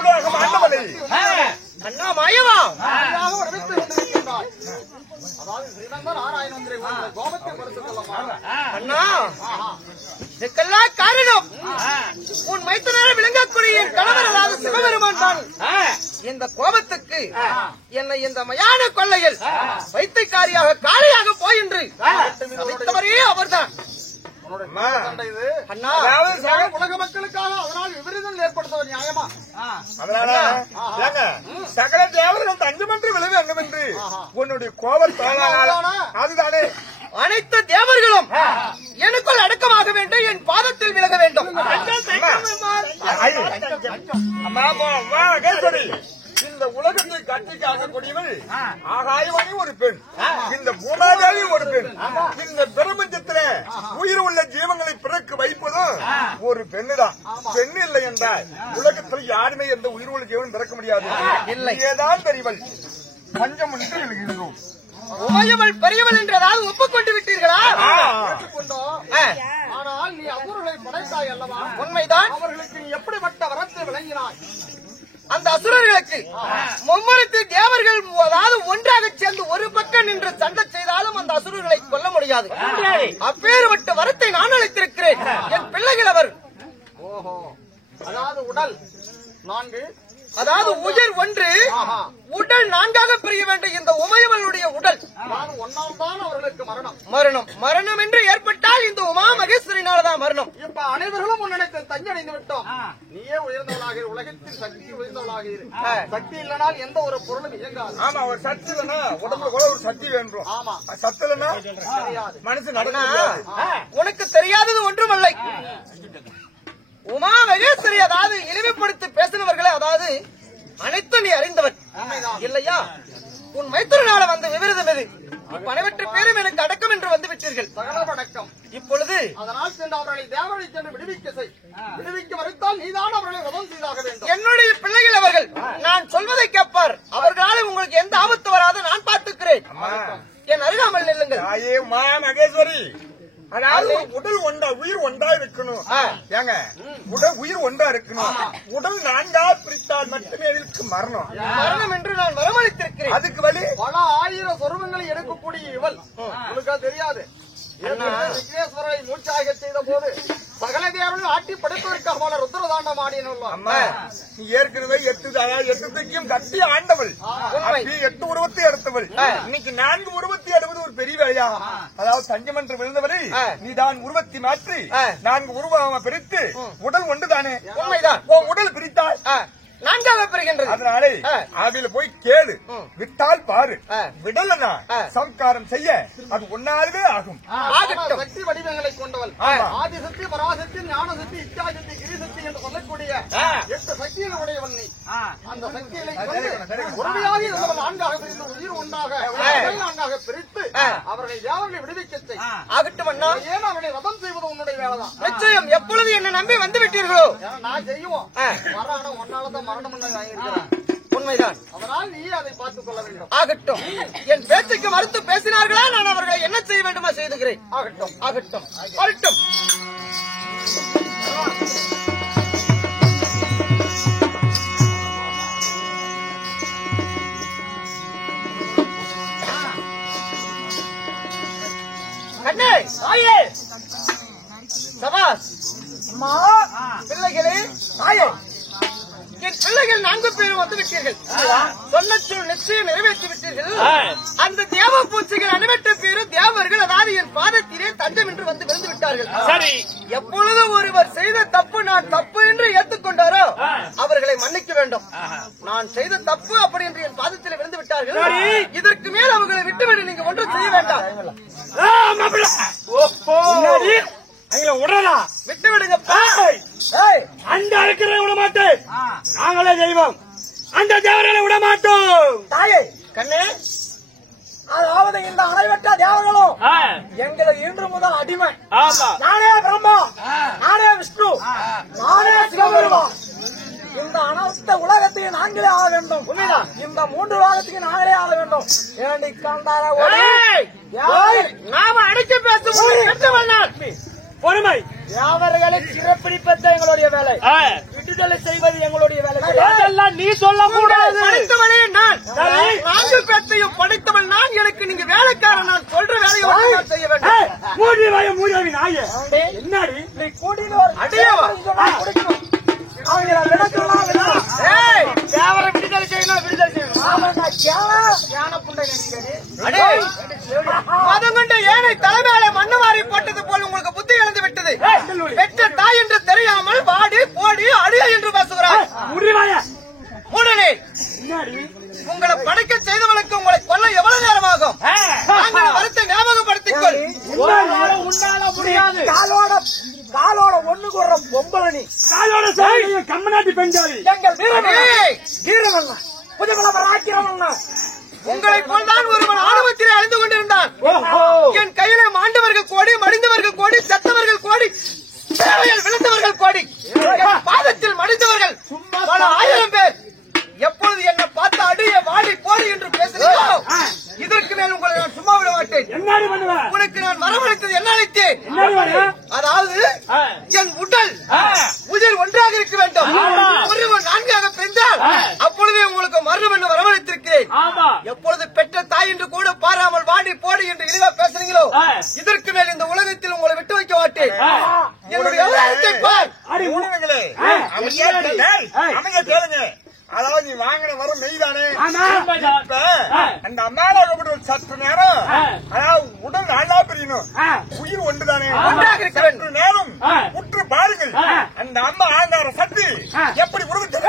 உலகம் ஆண்டவனை அண்ணா மாயவா உடமைத்து கொண்டிருக்கின்றார். அதாவது ஸ்ரீரங்க நாராயணந்திரை கோபத்தை பொறுத்துக் கொள்ளமா. அண்ணா இதுக்கெல்லாம் காரணம் உன் மைத்தனால விளங்கக்கூடிய என் கணவர் அதாவது சிவபெருமான் தான். இந்த கோபத்துக்கு என்னை இந்த மயான கொள்ளையில் வைத்தியக்காரியாக காளியாக போயின்று வைத்தவரே அவர்தான். அண்ணா உலக மக்களுக்காக அதனால் விபரீதம் ஏற்படுத்துவது நியாயமா? அதனால சகல தேவர்கள் தஞ்சமன்று விளைவு அங்கமென்று உன்னுடைய கோபத்தான அதுதானே அனைத்து தேவர்களும் எனக்குள் அடக்கமாக வேண்டும், என் பாதத்தில் விலக வேண்டும். இந்த உலகத்தை கட்டி காக்கக்கூடியவள் ஆகாயவாணி ஒரு பெண், இந்த பூமாதேவி ஒரு பெண், இந்த பிரபஞ்சத்தில உயிர் உள்ள ஜீவங்களை பிறக்க வைப்பதும் ஒரு பெண்ணுதான். பெண் இல்லை என்றால் உலகத்தில் யாருமே எந்த உயிர் உள்ள ஜீவனும் பிறக்க முடியாது. இல்லையேதான் பெரியவள் பஞ்சம் என்று எழுகிறோம். உமையவள் பெரியவள் என்றதாவது ஒப்புக்கொண்டு விட்டீர்களா? ஆனால் நீ அசுரர்களை படைத்தாய் அல்லவா? உண்மைதான். அவர்களுக்கு நீ எப்படிப்பட்ட வரத்தை விளங்கினாய்? அந்த அசுரர்களுக்கு மும்மரத்து தேவர்கள் அதாவது ஒன்றாக சேர்ந்து ஒரு பக்கம் நின்று சண்டை செய்தாலும் அந்த அசுரர்களை கொல்ல முடியாது. அப்பேறுபட்ட வரத்தை நான் அளித்திருக்கிறேன். என் பிள்ளைகள் அவர். ஓஹோ, அதாவது உடல் 4, அதாவது உயிர் 1, உடல் 4ஆக பிரிய வேண்டும். இந்த உமையவளுடைய உடல் ஒன்றாம் தான் அவர்களுக்கு மரணம். மரணம் என்று ஏற்பட்டால் இந்த உமா மகேஸ்வரினால்தான் மரணம். இப்ப அனைவர்களும் உன்னிடத்தில் தஞ்சடைந்து விட்டோம். நீயே உயர்ந்தவளாக உலகத்தில் சக்தி உயர்ந்தவளாக இரு. சக்தி இல்லைனால் எந்த ஒரு பொருளும் இயங்காது. ஆமா, ஒரு சக்தி இல்லைன்னா உடம்புல கூட ஒரு சக்தி வேண்டும். ஆமா, சத்து இல்லைன்னா மனுஷன் நடக்க. உனக்கு தெரியாதது ஒன்றுமல்லை. உமா மகேஸ்வரி அதாவது இழிவுபடுத்தி பேசினவர்களே அதாவது அனைத்து நீ அறிந்தவன் இல்லையா? உன் மைத்திரனால வந்த விபரீதம் எது? அனைவற்ற பேரும் எனக்கு அடக்கம் என்று வந்து விட்டீர்கள். சகலம் அடக்கம். இப்பொழுது அதனால் சென்று அவர்களை தேவனை சென்று விடுவிக்க மறுத்தால் நீதான் அவர்களை வதம் செய்தாக வேண்டும். என்னுடைய பிள்ளைகள் அவர்கள் நான் சொல்வதை கேட்பார். அவர்களால் உங்களுக்கு எந்த ஆபத்து வராது நான் பார்த்துக்கிறேன். என் அருகாமல் நில்லுங்கள். தாயே உமா மகேஸ்வரி, அதாவது உடல் ஒன்றா உயிர் ஒன்றா இருக்கணும். ஏங்க உடல் உயிர் ஒன்றா இருக்கணும். உடல் 4ஆ பிரித்தால் மட்டுமே இதற்கு மரணம் என்று நான் வரமளித்திருக்கிறேன். அதுக்கு வழி பல 1000 சொருவங்களை எடுக்கக்கூடிய இவள் உனக்கு தெரியாது. விக்னேஸ்வரை மூச்சாக செய்த போது சகல தேவர்கள் ஆட்டி படைப்பதற்காக ருத்ரதாண்டம் ஆடினோம். நீ ஏற்கனவே 8 தைக்கும் கட்டி ஆண்டவள், 8 உருவத்தை எடுத்தவள். இன்னைக்கு 4 உருவத்தை எடுப்பது ஒரு பெரிய வேலையா? அதாவது தஞ்சமன்று விழுந்தவரை நீதான் உருவத்தை மாற்றி 4 உருவம் பிரித்து உடல் ஒன்றுதானே? உண்மைதான். உடல் பிரித்தால் 4ஆக பிரிக்கின்றது. அதனாலே ஆவில போய் கேளு, விட்டால் பாரு, விடலனா சம்காரம் செய்ய அது ஒன்னாலுமே ஆகும். சக்தி வடிவங்களை கொண்டவள் ஆதிசக்தி, பராசக்தி, ஞானசக்தி, இச்சாசக்தி, கிரிசக்தி என்று சொல்லக்கூடிய 8 சக்திகளை உடையவன் நீ. அந்த சக்திகளை உறுதியாக இருந்தவள் 4ஆக பிரித்து உயிர் ஒன்றாக 4ஆக பிரித்து அவர்களை தேவர்களை விடுவிக்க செய். ஆகட்டும் அண்ணா. ஏன் அவர்களை வதம் செய்வது உன்னுடைய வேலைதான். நிச்சயம். எப்பொழுது என்ன நம்பி வந்து விட்டீர்களோ நான் செய்வோம். வரான ஒன்னாலதான் மரணம் உண்மைதான். அதனால் நீ அதை பார்த்துக் கொள்ள வேண்டும். ஆகட்டும். என் பேச்சுக்கு மறுத்து பேசினார்களா நான் அவர்களை என்ன செய்ய வேண்டுமா செய்துகிறேன். ஆகட்டும், ஆகட்டும், வரட்டும். கண்ணே ஆயே சபாஸ் பிள்ளைகளே ஆயே என் பிள்ளைகள் 4 பேரும் வந்து விட்டீர்கள். சொன்ன சொல் நிச்சயம் நிறைவேற்றி விட்டீர்கள். அந்த தேவ பூச்சிகள் அனைவற்ற பேரும் தேவர்கள் அதாவது என் பாதத்திலே தஞ்சம் என்று வந்து விழுந்து விட்டார்கள். சரி, எப்பொழுது ஒருவர் செய்த தப்பு நான் தப்பு என்று ஏற்றுக்கொண்டாரோ அவர்களை மன்னிக்க வேண்டும். நான் செய்த தப்பு அப்படி என்று என் பாதத்திலே விழுந்து விட்டார்கள். இதற்கு மேல் அவர்களை விட்டுவிட நீங்க ஒன்றும் செய்ய வேண்டாம். உடனா விட்டு விடுங்க. அந்த அழைக்கிறத விட மாட்டேன். நாங்களே செய்வோம். அந்த தேவர்களை விட மாட்டோம். தாயே கண்ணே, அதாவது இந்த அனைவற்ற தேவர்களும் எங்களை இன்று முதல் அடிமை. நானே பிரம்மா, நானே விஷ்ணு, நானே சிவபெருமான். இந்த அனைத்த உலகத்தையும் நாங்களே ஆள வேண்டும். இந்த 3 உலகத்தையும் நாங்களே ஆள வேண்டும். நாம அடிக்க பேசும் பொறுமை. அவர்களை சிறப்பிடிப்பது எங்களுடைய வேலை, விடுதலை செய்வது எங்களுடைய வேலை. அதெல்லாம் நீ சொல்லக்கூடாது. படித்தவனே நான், நான்கு பேர்த்தையும் படித்தவன் நான். எனக்கு நீங்க வேலைக்காரன், நான் சொல்ற வேலையை நான் செய்ய வேண்டும். மூடி வாய மூடி நாய என்னடி நீ கூட்டிட்டு அடையவா தேவரை விடுதலை செய்யணும், விடுதலை செய்யணும். மதம் கொண்ட ஏனை தலைமையில மண்ணு மாறி போட்டது போல் உங்களுக்கு புத்தி இழந்து விட்டது. பெற்ற தாய் என்று தெரியாமல் வாடி போடி அடிய என்று பேசுகிறார். மூடனே, உங்களை படைக்க செய்தவளுக்கு உங்களை கொல்ல எவ்வளவு நேரமாகும்? நாங்கள் வருத்த ஞாபகப்படுத்திக்கொள். உன்னால முடியாது. காலோட ஒண்ணு கூற பொம்பளனி, காலோட கம்மநாட்டி பெஞ்சாவி எங்கள் வீரன் உங்களை போல்தான் ஒருவன் ஆணவத்திலே அழிந்து கொண்டிருந்தான். என் கையில மாண்டவர்கள் கோடி, மடிந்தவர்கள் கோடி, செத்தவர்கள் கோடி, சேவையில் விழுந்தவர்கள் கோடி, பாதத்தில் மடிந்தவர்கள் பல ஆயிரம் பேர். எப்பொழுது என்னை பார்த்து அடிய வாடி போடி என்று பேசுகிறீர்களோ, இதற்கு மேல் உங்களை நான் சும்மா விட மாட்டேன். உனக்கு நான் வரவழைத்தது என்ன அழைத்தேன்? அதாவது என் உடல் உயிர் ஒன்றாக இருக்க வேண்டும். ஒருவன் நான்காக பிரிந்தால் அப்பொழுதே உங்களுக்கு மரணம் என்று வரவழைத்திருக்கிறேன். எப்பொழுது பெற்ற தாய் என்று கூட பாராமல் வாடி போடி என்று இழிவா பேசுறீங்களோ, இதற்கு மேல் இந்த உலகத்தில் உங்களை விட்டு வைக்க மாட்டேன். என்னுடைய அவதாரத்தை பார். அமைங்க கேளுங்க. அதாவது நீ வாங்கின வரும் நெய்தானே, இப்ப அந்த அம்மாவை சற்று நேரம் அதாவது உடல் நல்லா பிரியணும், உயிர் ஒன்றுதானே, சற்று நேரம் உற்று பாருங்கள். அந்த அம்மா ஆங்கார சக்தி எப்படி உருவத்தை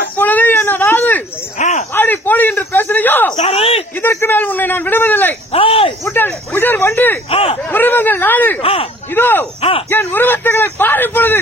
எப்பொழுது என்னதாவது ஆடி போடி என்று பேசுறியோ, இதற்கு மேல் உன்னை நான் விடுவதில்லை. உடல் உயிர் ஒன்று, உருவங்கள் நாடு. இதோ என் உருவத்துகளை பாரு. இப்பொழுது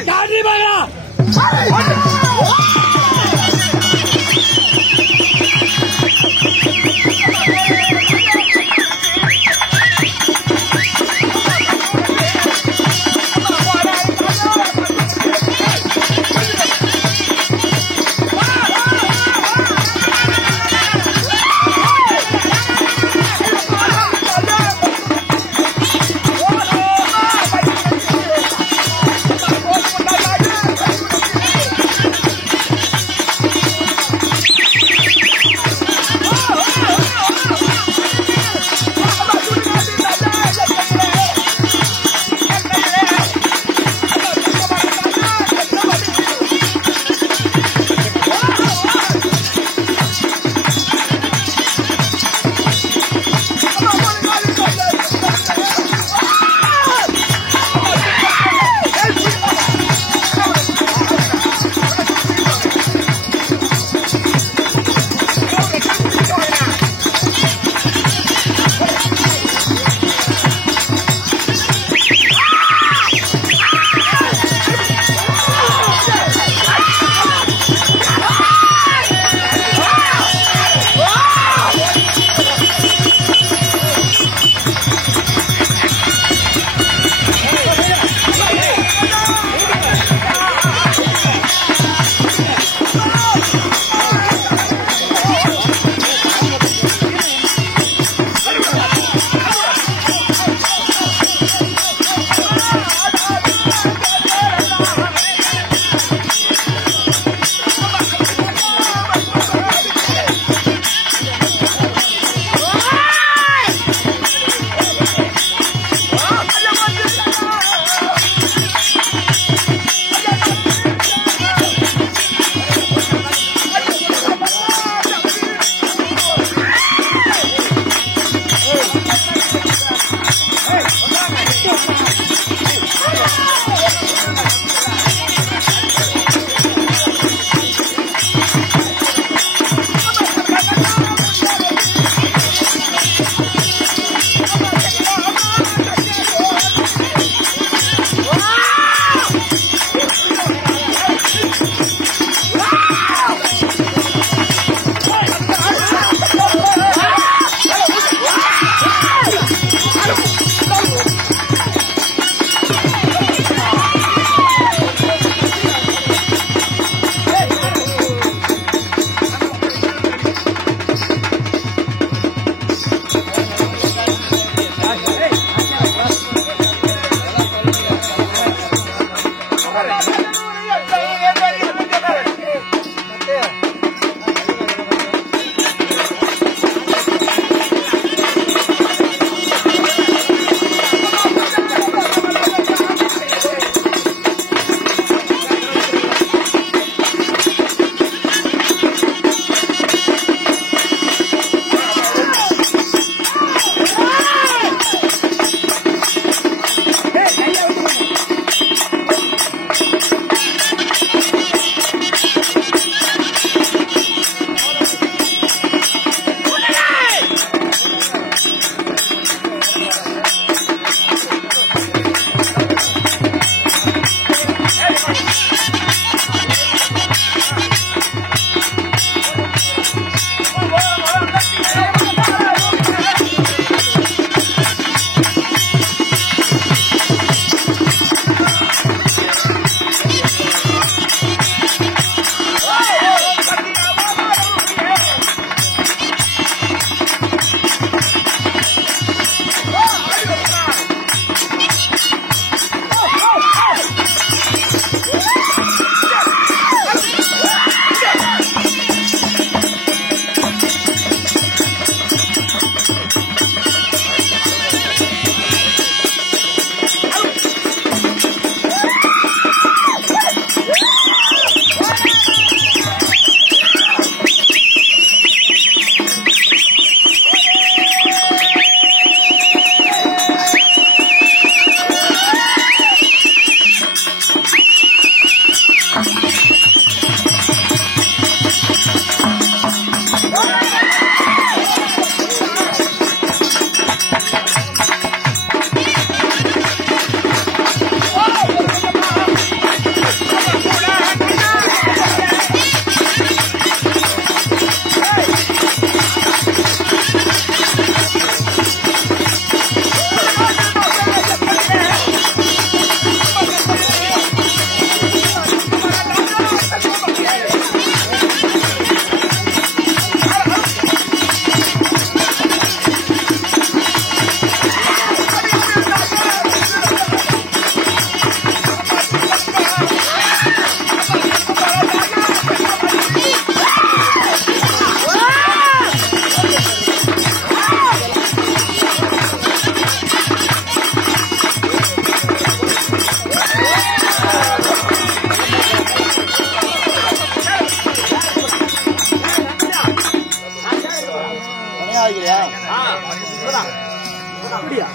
அப்படியா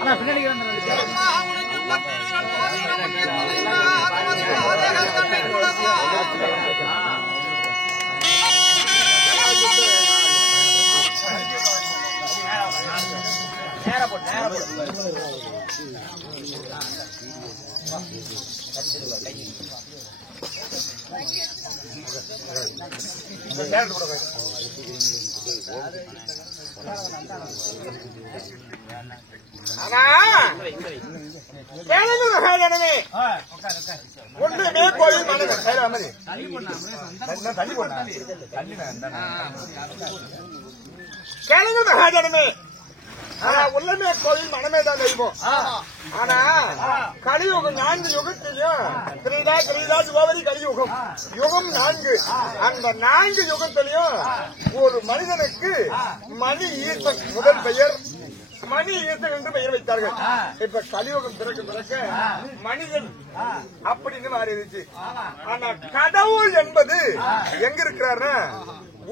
ஆனா பின்னாடி ஆனா கேளுங்க ஒன்றுமே கோயில் மனது கேளுங்க மகாஜனமே உள்ளமே கோயில் மனமே தான் தெய்வம். ஆனா கலியுகம் 4 யுகத்திலையும் திரிதா துவாபரி கலியுகம் யுகம் 4. அந்த 4 யுகத்திலையும் ஒரு மனிதனுக்கு மணி ஈசன் முதல் பெயர் மணி ஈசன் என்று பெயர் வைத்தார்கள். இப்ப கலியுகம் பிறக்க மனிதன் அப்படின்னு மாறிடுச்சு. ஆனா கடவுள் என்பது எங்க இருக்கிறாருன்னா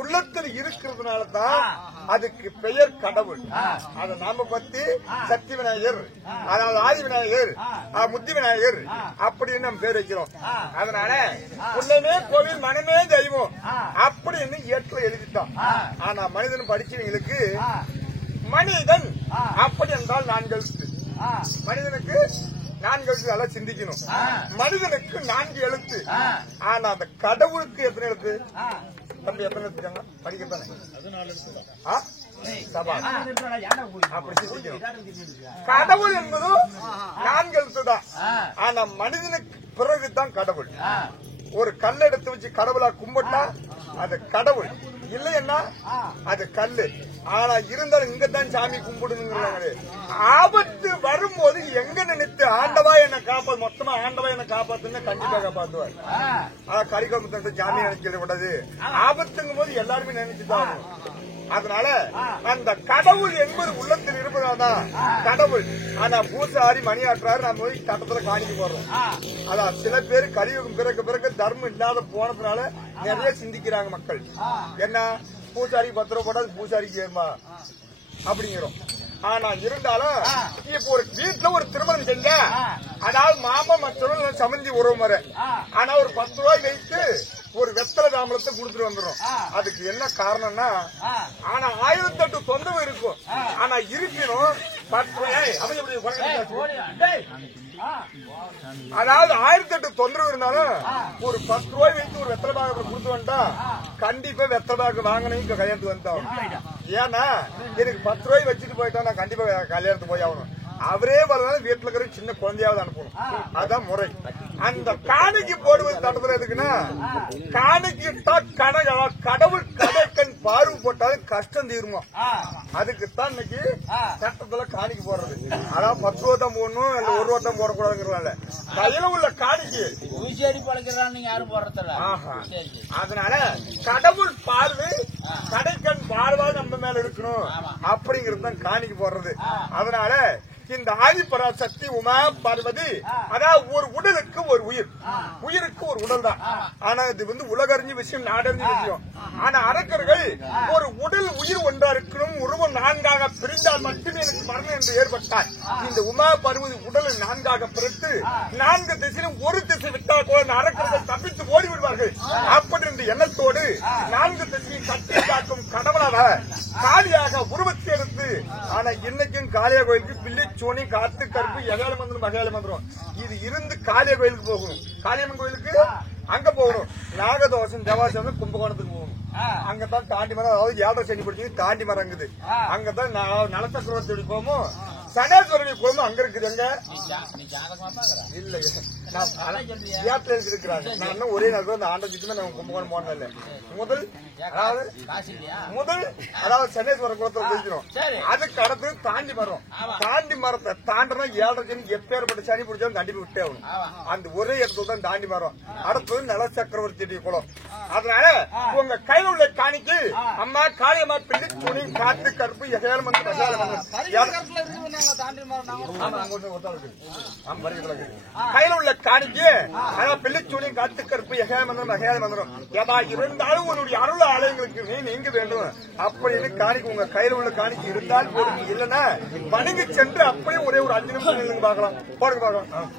உள்ளத்தில் இருக்கிறதுனால தான் அதுக்கு பெயர் கடவுள். அதை நாம பத்தி சக்தி விநாயகர், அதாவது ஆதி விநாயகர், முத்தி விநாயகர் அப்படின்னு நம்ம பேர் வைக்கிறோம். அதனால உள்ளமே கோவில் மனமே தெய்வம் அப்படின்னு ஏற்ற எழுதிட்டோம். ஆனா மனிதன் படிச்சவங்களுக்கு மனிதன் அப்படி என்றால் 4 எழுத்து. மனிதனுக்கு 4 எழுத்து நல்லா சிந்திக்கணும். மனிதனுக்கு 4 எழுத்து. ஆனா அந்த கடவுளுக்கு எத்தனை எழுத்து? தம்பி எத்தனை எழுத்துக்காங்க படிக்கத்தானே? அப்படி சிந்திக்கணும். கடவுள் என்பது 4 எழுத்து தான். ஆனா மனிதனுக்கு பிறகுதான் கடவுள். ஒரு கல் எடுத்து வச்சு கடவுளா கும்பிட்டா அது கடவுள் இல்லைன்னா அது கல்லு. ஆனா இருந்தாலும் இங்கதான் சாமி கும்பிடுங்கிறாங்க. ஆபத்து வரும்போது எங்க நினைத்து ஆண்டவா என்ன காப்பாத்து, மொத்தமா ஆண்டவா என்ன காப்பாத்துன்னு கண்டிப்பா காப்பாத்துவார். கரிகாம தண்டு சாமி நினைக்க கூடாது. ஆபத்துங்கும் போது எல்லாருமே நினைச்சுதான். அதனால அந்த கடவுள் என்பது உள்ளத்தில் இருப்பதாதான் கடவுள். ஆனா பூசாரி மணி ஆற்றாரு நம்ம போய் கட்டத்துல காணிக்க போறோம். அதான் சில பேர் கலியுகம் பிறக்க தர்மம் இல்லாத போனதுனால நிறைய சிந்திக்கிறாங்க மக்கள். என்ன பூசாரி 10 ரூபாய் போடாது பூசாரிக்கு ஏமா அப்படிங்கிறோம். ஆனா இருந்தாலும் இப்ப ஒரு வீட்டுல ஒரு திருமணம் செஞ்சா அதாவது மாமா மற்றவங்க சமந்தி உறவு முறை. ஆனா ஒரு 10 ரூபாய் வைத்து ஒரு வெத்தலை தாம்பலத்தை கொடுத்துட்டு வந்துடும். அதுக்கு என்ன காரணம்னா ஆனா 1008 தொந்தரவு இருக்கும். ஆனா இருப்பினும் 10 ரூபாய் அதாவது 1008 தொந்தரவு இருந்தாலும் ஒரு 10 ரூபாய் வைத்து ஒரு வெத்தலை பாக கொடுத்து வந்தா கண்டிப்பா வெத்தலை பாக வாங்கினீங்க கல்யாணத்துக்கு வந்தோம். ஏன்னா எனக்கு 10 ரூபாய் வச்சுட்டு போயிட்டா நான் கண்டிப்பா கல்யாணத்துக்கு போய் ஆகணும். அவரே வரலாம் வீட்டுல இருக்கிற சின்ன குழந்தையாவது அனுப்பணும். அதான் முறை. அந்த காணிக்கு போடுவது தடுப்புல எதுக்குன்னா காணிக்கிட்டா கடவுள் கடைக்கண் பார்வை போட்டாலும் கஷ்டம் தீருமா. அதுக்குத்தான் இன்னைக்கு சட்டத்துல காணிக்கு போடுறது. அதாவது 10 ரூபா தான் போடணும் இல்ல 1 ரூபா தான் போடக்கூடாதுங்கிறதால கையில உள்ள காணிக்கு யாரும் போடுறதில்ல. அதனால கடவுள் பார்வை கடைக்கண் பார்வை நம்ம மேல இருக்கணும் அப்படிங்கிறது தான் காணிக்கு போடுறது. அதனால இந்த ஆதிபராசக்தி உமா பார்வதி அதாவது ஒரு உடலுக்கு ஒரு உயிர், உயிருக்கு ஒரு உடல் தான். ஆனா இது உலகறிஞ்ச விஷயம், நாடறிஞ்ச விஷயம். ஆனா அரக்கர்கள் ஒரு உடல் உயிர் ஒன்றா இருக்கணும், உருவம் 4ஆக பிரிந்தால் மட்டுமே எனக்கு மரணம் என்று ஏற்பட்டார். இந்த உமா பார்வதி உடலை 4ஆக பிரித்து 4 திசையிலும் ஒரு திசை விட்டால் கூட அரக்கர்கள் தப்பித்து ஓடி விடுவார்கள். அப்படி என்ற எண்ணத்தோடு 4 திசையை கட்டி காக்கும் கடவுளாக காளியாக உருவத்தை எடுத்து. ஆனா இன்னைக்கும் காளியா கோயிலுக்கு பிள்ளை சோனி காத்து கருப்பு எகால மந்திரம் மகால மந்திரம் இது இருந்து காளிய கோயிலுக்கு போகணும். காளியம்மன் கோயிலுக்கு அங்க போகணும். நாகதோஷம் தேவாசம் கும்பகோணத்துக்கு போகணும். அங்கதான் தாண்டி மரம், அதாவது 7 சனி பிடிச்சி தாண்டி மரம் இருக்குது. அங்கதான் நலச்சக்கரவர்த்தி போமோ சனேஸ்வரனை போகும். அங்க இருக்குது. எங்க இல்ல இருக்கிறாங்க. நான் ஒரே நேரத்தில் அந்த ஆண்டத்துக்குமே நம்ம கும்பகோணம் போனதில்ல. முதல் அதாவது சனேஸ்வரன் குளத்துல போய்க்கிறோம். அதுக்கு அடுத்து தாண்டி மரம். தாண்டி மரத்தை தாண்டினா 7 சனி எப்பேற்பட்ட சனி பிடிச்சாலும் கண்டிப்பா விட்டே ஆகணும். அந்த ஒரே இடத்துல தான் தாண்டி மரம். அடுத்தது நல சக்கரவர்த்தி குளம். அதனால உங்க கையில் உள்ள காணிக்கு அம்மா காளியம்மா பிள்ளை துணி காத்து கருப்பு எகையால மந்திரம் கையில உள்ள காணிக்கு பிள்ளைச்சூனியும் காத்து கருப்பு எகையாத மந்திரம் அகையாத மந்திரம் ஏதா இருந்தாலும் உன்னுடைய அருள் ஆலயங்களுக்கு நீ நீங்க வேண்டும் அப்படின்னு காணிக்கு உங்க கையில உள்ள காணிக்கு இருந்தால் போடுங்க இல்லன்னா வணங்கி சென்று அப்படியே ஒரே ஒரு 5 நிமிஷம் நில்லுங்க பாக்கலாம் போடுங்க பாக்கலாம்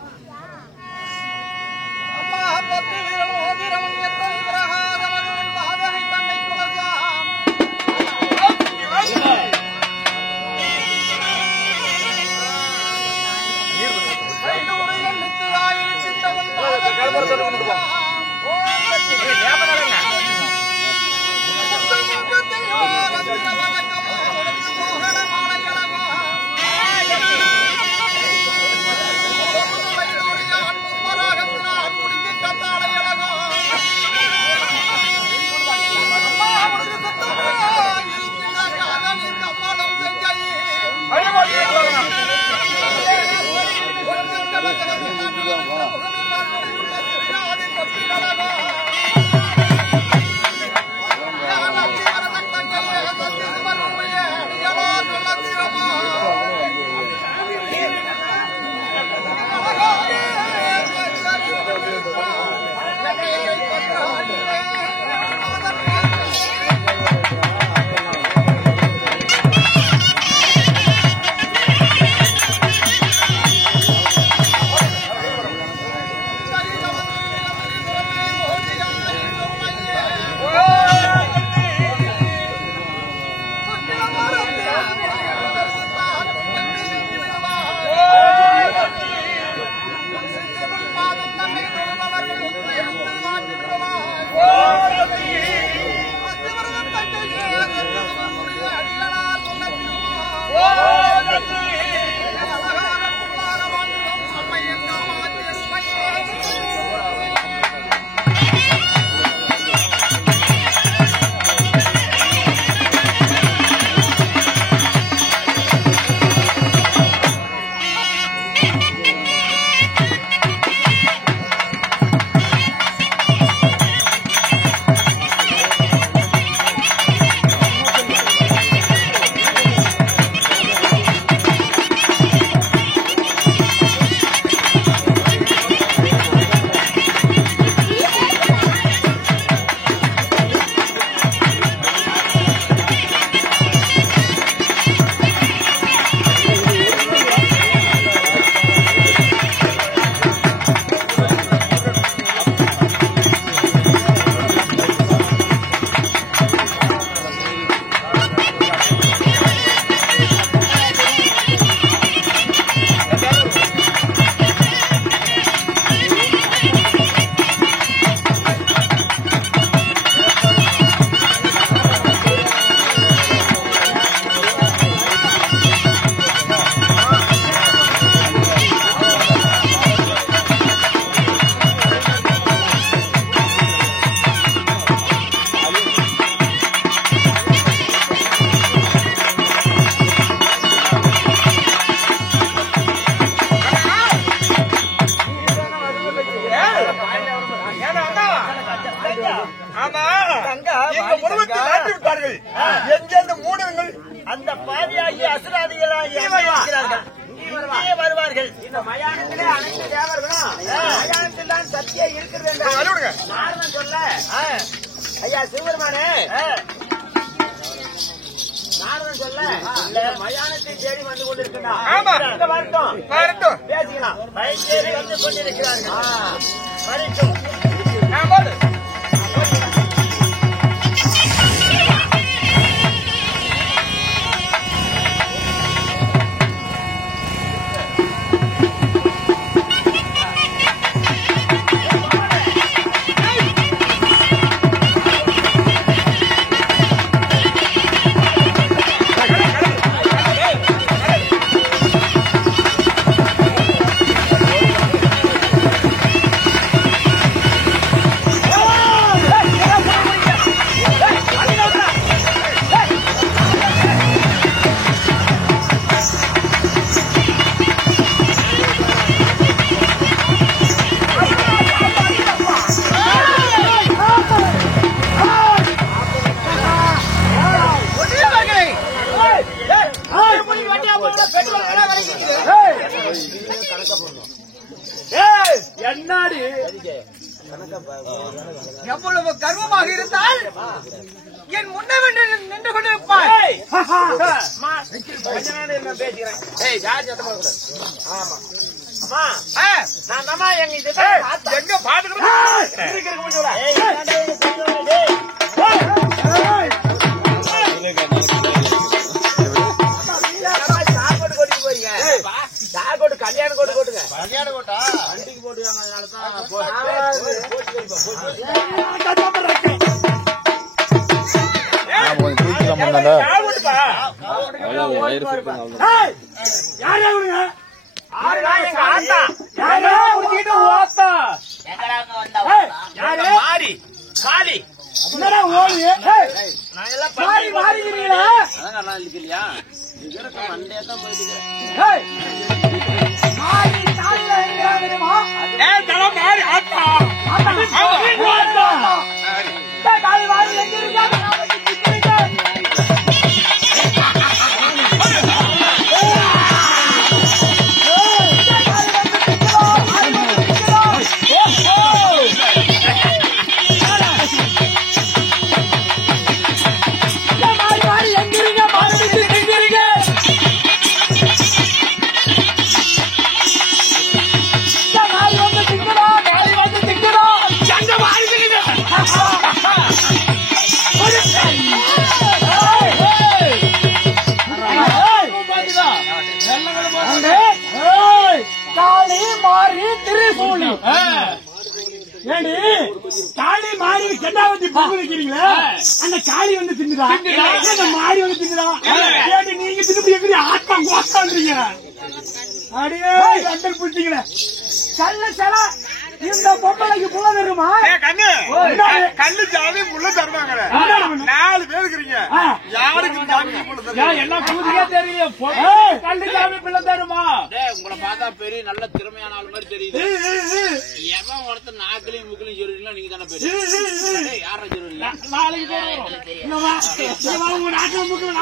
எங்கேருந்து மூடங்கள் அந்த பாதியாகி அசுராதிகளாகி வருவார்கள். இந்த மயானத்திலே அனைத்து தேவர்களும் மயானத்தில் தான் சத்தியம் இருக்கிறது என்று நாரணன் சொல்ல, ஐயா சிவபெருமானே நாரணன் சொல்ல மயானத்தை தேடி வந்து கொண்டிருக்கிறார். வரட்டும் பேசிக்கலாம். பயத்தேறி வந்து கொண்டிருக்கிறார்கள். வரட்டும். எவ்வளவு கர்வமாக இருந்தால் என் முன்னே நின்று கொண்டிருப்பாய். எங்க பாத்துக்கிட்டு சாக்கோடு கல்யாண கோடு போட்டுங்க. கல்யாண கோட்டா வண்டிக்கு போட்டுக்காங்க. மாறி காளி இல்லையா மண்டையத்தான் போயிட்டு காளி மாறி கெட்டாவத்தி பொங்கு வைக்கிறீங்களா? அந்த காளி வந்து தின்னுதா? மாறி வந்து தின்னுதா? நீங்க திருப்பி எப்படி ஆத்மா கோத்தான்றீங்க? அடியே அண்டல் பிடிச்சீங்களே கல்ல சில இந்த பொம்பளைக்கு புள்ள தருமா? கண்ணு கல்லு சாமி புள்ள தருவாங்க. 4 பேர் இருக்கிறீங்க. யாருக்கு சாமி புள்ள தருவாங்க? எல்லாம் புதுக்கே தெரியும். கல்லு சாமி புள்ள தருமா? உங்களை பார்த்தா பெரிய நல்ல திறமையான ஆள் மாதிரி தெரியுது. எவன் ஒருத்தர் நாக்கிலையும் முக்கிலையும் சொல்றீங்களா? நீங்க தானே பெரிய யாரும் சொல்றீங்க. நாளைக்கு நாட்டு முக்கில்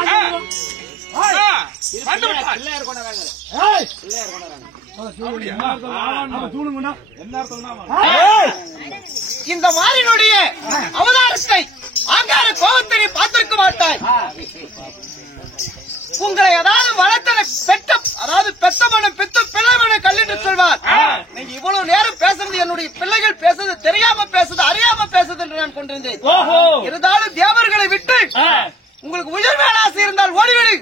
பிள்ளையார் கொண்டாங்க. இந்த மாறினுடைய அவதாரத்தை ஆங்கார கோபத்தை நீ பார்த்திருக்க மாட்டாய். உங்களை ஏதாவது வளர்த்தன பெற்ற அதாவது பெத்த மனம் பெத்து பிள்ளை மனம் கல்லிட்டு சொல்வார். நீங்க இவ்வளவு நேரம் பேசுறது என்னுடைய பிள்ளைகள் பேசுறது தெரியாம பேசுது அறியாம பேசுது என்று நான் கொண்டிருந்தேன். இருந்தாலும் தேவர்களை விட்டு உங்களுக்கு உயிர் மேல் ஆசை இருந்தால் ஓடிவிடு.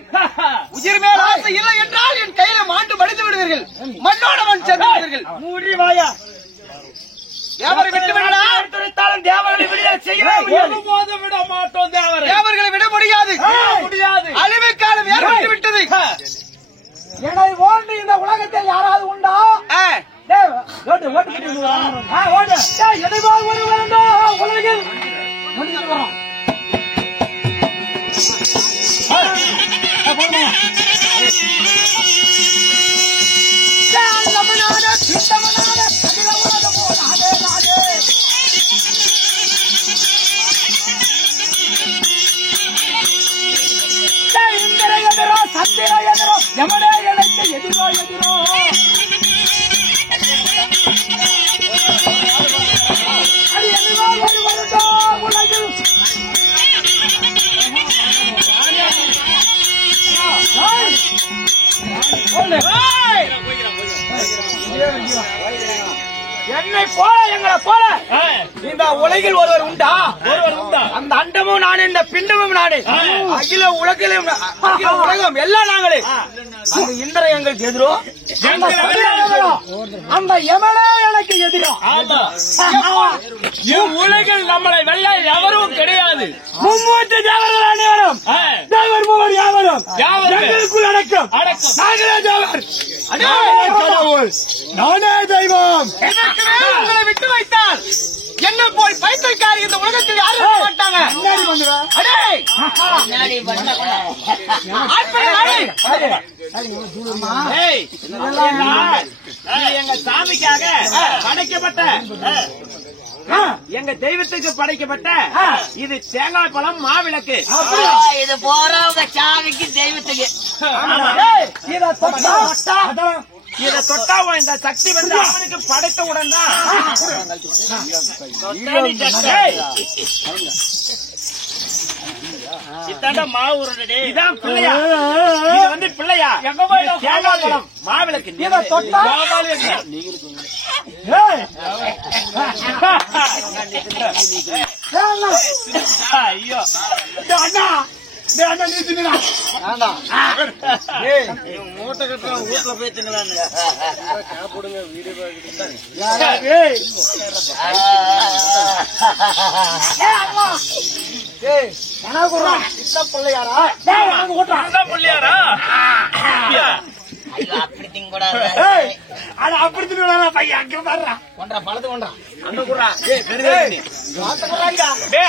உயிர் மேல் ஆசை இல்லை என்றால் என் கையில மாண்டு மடிந்து விடுவீர்கள். மண்ணோட மண் சேர்ந்து விடுவீர்கள். மூடிவாயா தேவரை விட்டு விடலாம். தேவர்களை விடுதலை செய்ய விட மாட்டோம். தேவர்களை விட முடியாது. அழிவு காலம் ஏற்பட்டு விட்டது. என்னை ஓண்டு இந்த உலகத்தில் யாராவது உண்டா? உலகில் முடிஞ்சு வரோம். எதிரோ சந்திர எதிரோ யமனே எனக்கு எதிரோ எதிரோ அது எதிரோ ஒரு வருடோ உலகில் என்னை போல எங்களை போல இந்த உலகில் ஒருவர் உண்டா? அந்த அண்டமும் நானே, இந்த பிண்டமும் நானே, அகில உலகிலும் உலகம் எல்லாம் நாங்களே. அந்த இந்திரன் எங்களுக்கு எதிரோ, அந்த யமனே எனக்கு எதிரோ. உலகில் நம்மளை வெல்ல எவரும் கிடையாது. மும்மூர்த்தி தேவர்கள் அனைவரும் தேவர் மூவர் யாவரும் எங்களுக்குள் அடக்கம். நாங்களே தேவர், நானே தெய்வம். உங்களை விட்டு வைத்தால் என்ன போய் பைத்தியக்காரி இந்த உலகத்தில் யாரும் மாட்டாங்க. எங்க சாமிக்காக படைக்கப்பட்ட எங்க தெய்வத்துக்கு படைக்கப்பட்ட இது தேங்காய் பழம் மாவிளக்கு. இது போறவங்க சாமிக்கு தெய்வத்துக்கு இதை தொட்டா இந்த சக்தி வந்து அவனுக்கு படைத்த உடன் தான் இதாண்டா மாவு உருண்டை. இதான் பிள்ளையா, இது வந்து பிள்ளையா தேங்காய் மாவிளக்கு இதை தொட்டா ஐயோ அண்ணா அண்ணா நீ தின்னா மூட்டை கட்டுற வீட்டுல போய் தின்னலான்னு பிள்ளையாரா பிள்ளையாரா அப்படி திங்க கூடாது. அது அப்படி தின்னா பையன் அங்க பாடுறா ஒன்றா பழத்து ஒன்றா அண்ணா குடுறா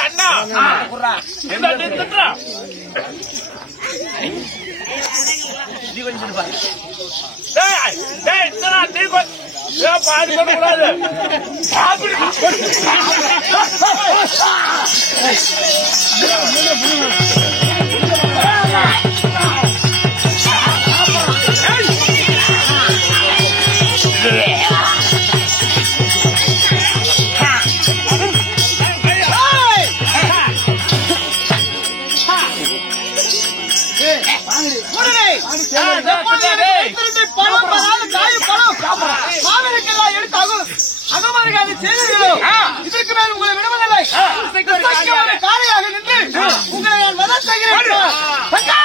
அண்ணா குடுறா தின்றா இது கொஞ்சம் பாரு பாதி கூடாது இதற்கு மேல் உங்களை விடுவதில்லை. காலையாக நின்று உங்களை நான் வதம் செய்கிறேன்.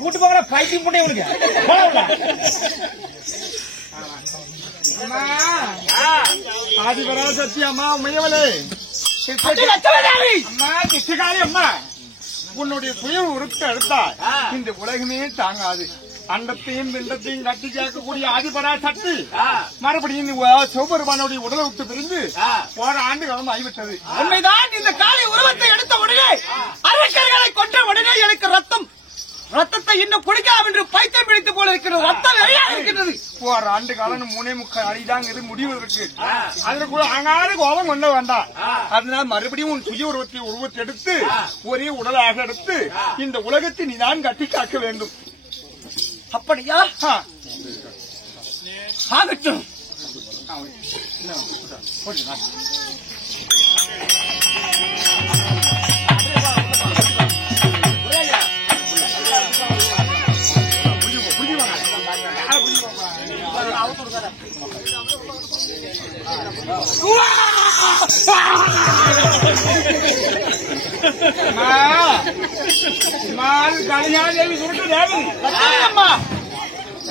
கூட்டு போகிற பைத்தியம் பண்ணி உனக்கு ஆதிபரா சத்தியம்மா மையவளே அம்மா கிருஷ்ணகாரி அம்மா உன்னுடைய சுய உறுப்பு எடுத்தால் இந்த உலகமே தாங்காது. அண்டத்தையும் பிண்டத்தையும் கட்டி கேட்கக்கூடிய ஆதிபரா சக்தி மறுபடியும் சிவபெருமானுடைய உடலை விட்டு பிரிந்து போன ஆண்டு காலம் ஆகிவிட்டது. உண்மைதான். இந்த காலை உருவத்தை எடுத்த உடனே அரக்கர்களை கொன்ற உடனே எனக்கு ரத்தத்தை இன்னும் குடிக்கலாம் என்று பைத்தியம் பிடித்து போல இருக்கிறது. ரத்தம் நிறைய இருக்கின்றது. போற ஆண்டு காலம் 3.25 அடிதாங்க முடிவு இருக்கு. அதுல கூட அங்காறு கோபம் கொண்டு வேண்டாம். அதனால மறுபடியும் உன் சுய உருவத்தை எடுத்து ஒரே உடலாக எடுத்து இந்த உலகத்தை நீதான் கட்டி காக்க வேண்டும். அப்படியா? ஆகட்டும். கல்யாணி சுருட்டு தேவன்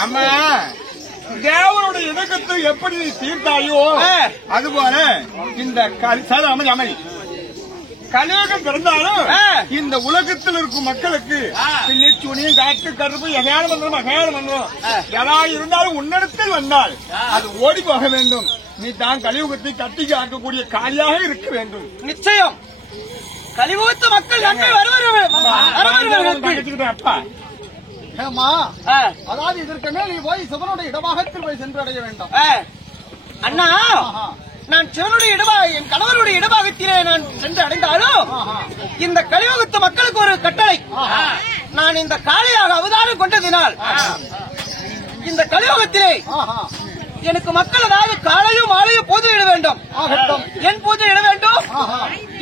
அம்மா தேவனோட இணக்கத்தை எப்படி நீ தீர்த்தாயோ அதுபோல இந்த அமைதி கலியுகம் பிறந்தாலும் இந்த உலகத்தில் இருக்கும் மக்களுக்கு பிள்ளைச்சுனியும் காட்டு கருப்பு எகையான மந்திரம் அகையான மந்திரம் எதா இருந்தாலும் உன்னிடத்தில் வந்தால் அது ஓடி போக வேண்டும். நீ தான் கலியுகத்தை கட்டி காக்கக்கூடிய காலியாக இருக்க வேண்டும். நிச்சயம் கலியுகத்து மக்கள் நன்மை வருவார்கள். அப்பா ஏமா அதாவது இதற்கு மேல் நீ போய் சிவனுடைய இடமாகத்தில் போய் சென்றடைய வேண்டும். அண்ணா நான் சிவனுடைய என் கணவருடைய இடபாகத்திலே நான் சென்று அடைந்தாலும் இந்த கலியுகத்து மக்களுக்கு ஒரு கட்டளை. நான் இந்த காளையாக அவதாரம் கொண்டதினால் இந்த கலியுகத்திலே எனக்கு மக்கள் அதாவது காலையும் மாலையும் பூஜை இட வேண்டும். என் பூஜை இட வேண்டும்.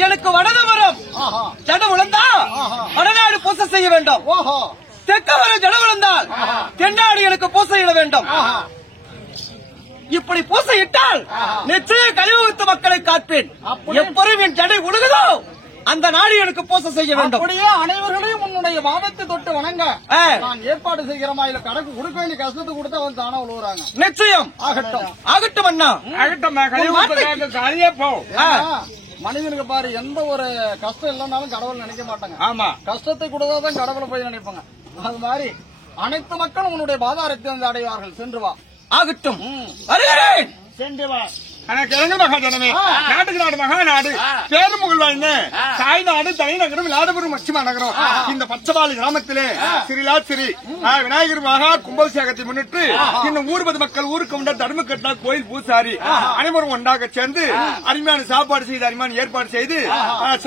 எனக்கு வடதுபுறம் ஜட விழுந்தா வடநாடு பூசை செய்ய வேண்டும். தெற்கு வரும் ஜட விழுந்தால் தென்னாடு எனக்கு பூசை இட வேண்டும். இப்படி பூசை இட்டால் நிச்சயம் கழிவுத்து மக்களை காப்பேன். எப்பொழுதும் என் ஜடை உழுகுதோ அந்த நாடு எனக்கு பூசை செய்ய வேண்டும். அப்படியே அனைவர்களையும் உன்னுடைய வாதத்தை தொட்டு வணங்க நான் ஏற்பாடு செய்கிறமா இல்ல கணக்கு கொடுக்க வேண்டிய கஷ்டத்தை கொடுத்து அவன் தானா உழுவுறாங்க. நிச்சயம் ஆகட்டும் ஆகட்டும் அண்ணா ஆகட்டும் காலியே போ. மனிதனுக்கு பாரு எந்த ஒரு கஷ்டம் இல்லைன்னாலும் கடவுள் நினைக்க மாட்டாங்க. ஆமா கஷ்டத்தை கொடுத்தாதான் கடவுளை போய் நினைப்பாங்க. அது மாதிரி அனைத்து மக்களும் உன்னுடைய பாதாரத்தை வந்து அடைவார்கள். சென்று வா. ஆகட்டும் வருகிறேன். சென்று வா. எனக்கு இறங்க மகாஜனமே நாட்டுக்கு நாடு மகாநாடு பேரும் புகழ் வாய்ந்த தாய்நாடு தலைநகரம் விளாடபுரம் மச்சிமா நகரம் இந்த பச்சபாலி கிராமத்திலே ஸ்ரீ விநாயகர் மகா கும்பாபிஷேகத்தை முன்னிட்டு இந்த ஊர்பது மக்கள் ஊருக்கு உண்ட தர்மக்கட்டா கோயில் பூசாரி அனைவரும் ஒன்றாக சேர்ந்து அருமையான சாப்பாடு செய்து அருமையான ஏற்பாடு செய்து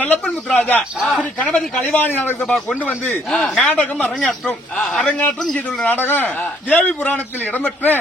செல்லப்பன் முத்துராஜா ஸ்ரீ கணபதி கலைவாணி நாடகத்தை கொண்டு வந்து நாடகம் அரங்கேற்றம் செய்துள்ள நாடகம் தேவி புராணத்தில் இடம்பெற்ற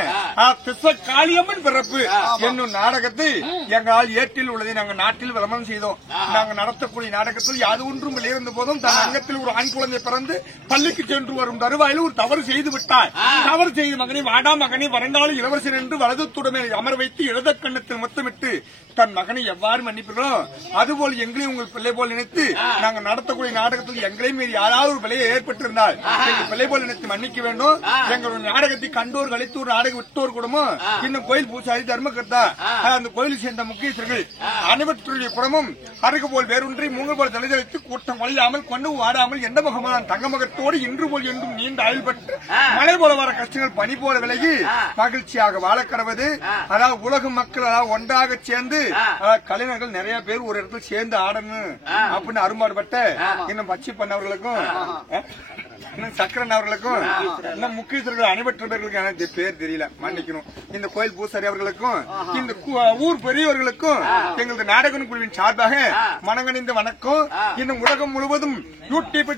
காளியம்மன் பிறப்பு என்னும் நாடகம் எங்களால் ஏற்றில் உள்ளதை நாங்கள் நாட்டில் விளம்பரம் செய்தோம். நாங்கள் நடத்தக்கூடிய நாடகத்தில் யாது ஒன்றும் இருந்த போதும் தன் அங்கத்தில் ஒரு ஆண் குழந்தை பிறந்து பள்ளிக்கு சென்று வரும் தருவாயில் ஒரு தவறு செய்து விட்டார். தவறு செய்து மகனை வாடா மகனை வருங்கால இளவரசர் என்று வலதுத்துடமே அமர வைத்து இடத கண்ணத்தில் முத்தமிட்டு தன் மகனை எவ்வாறு மன்னிப்பீர்களோ அதுபோல் எங்களையும் உங்கள் பிள்ளை போல் நினைத்து நாங்கள் நடத்தக்கூடிய நாடகத்தில் எங்களையும் மீறி யாராவது ஒரு பிள்ளையை ஏற்பட்டிருந்தால் எங்கள் பிள்ளை போல் நினைத்து மன்னிக்க வேண்டும். எங்களுடைய நாடகத்தை கண்டோர் கழித்தோர் நாடகம் விட்டோர் கூடமும் இன்னும் கோயில் பூசாரி தர்மகர்த்தா அந்த கோயிலை சேர்ந்த முக்கியஸ்தர்கள் அனைவருடைய குணமும் அருகு போல் வேறொன்றை மூங்கு போல் தலைதளித்து கூட்டம் கொள்ளாமல் கொண்டு வாடாமல் எந்த முகமான தங்க முகத்தோடு இன்று போல் என்றும் நீண்ட ஆயுள் பெற்று மழை போல வர கஷ்டங்கள் பனி போல விலகி மகிழ்ச்சியாக வாழ கடவுது. அதாவது உலக மக்கள் அதாவது ஒன்றாக சேர்ந்து கலைஞர்கள் நிறைய பேர் ஒரு இடத்துல சேர்ந்து ஆடணும் அப்படின்னு அரும்பாடுபட்ட இன்னும் பச்சை பண்ணவர்களுக்கும் சக்கரன் அவர்களுக்கும் இன்னும் முக்கியஸ்தர்கள் அனைவற்ற பேர்களுக்கும் எனக்கு பேர் தெரியல மன்னிக்கணும். இந்த கோயில் பூசாரி அவர்களுக்கும் இந்த ஊர் பெரியவர்களுக்கும் எங்களது நாடக குழுவின் சார்பாக மனங்கணிந்த வணக்கம். இன்னும் உலகம் முழுவதும் யூடியூப்